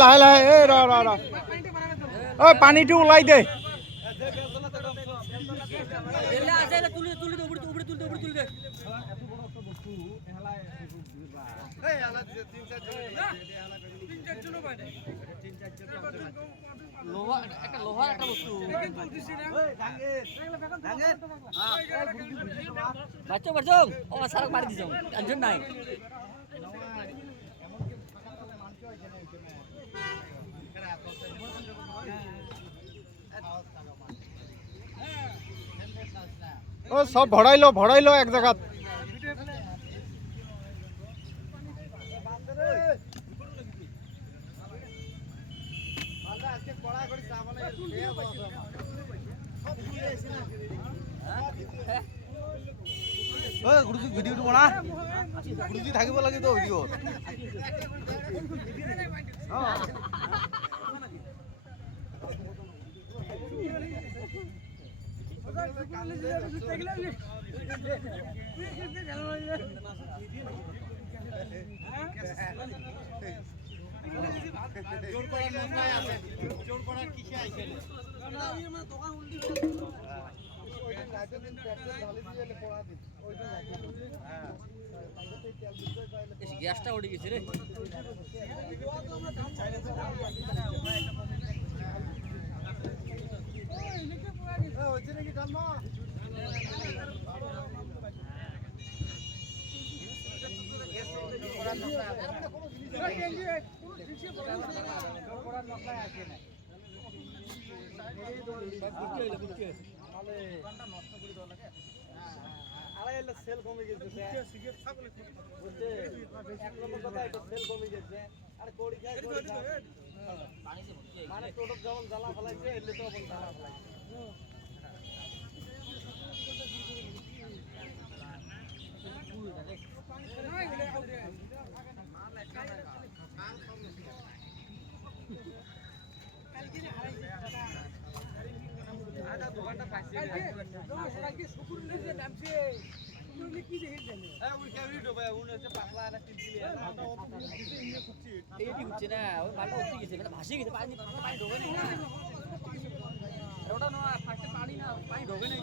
লাহে লাহে পানীটো ওলাই দে। বাচ্চা বাচ্চা ও সারা মারি দিছ টেনশন নাই। ও সব ভরাইলো এক জায়গাত। গুৰুজী ভিডিঅ'টো বনা, গুৰুজী থাকিব লাগে তো ভিডিঅ'ত। গ্যাসটা উঠে গেছে রে। সেল কমে গেছে, এক নম্বর কথা এটা সেল কমে গেছে। আর কোড়ি খায় মানে টোটো যেমন জ্বালা ফেলাইছে এলে তো জ্বালা ফেলাইছে। ভাসি গেছে পানি ঢোকে না ওটা না ফার্স্টে পানি না পানি ঢোকে না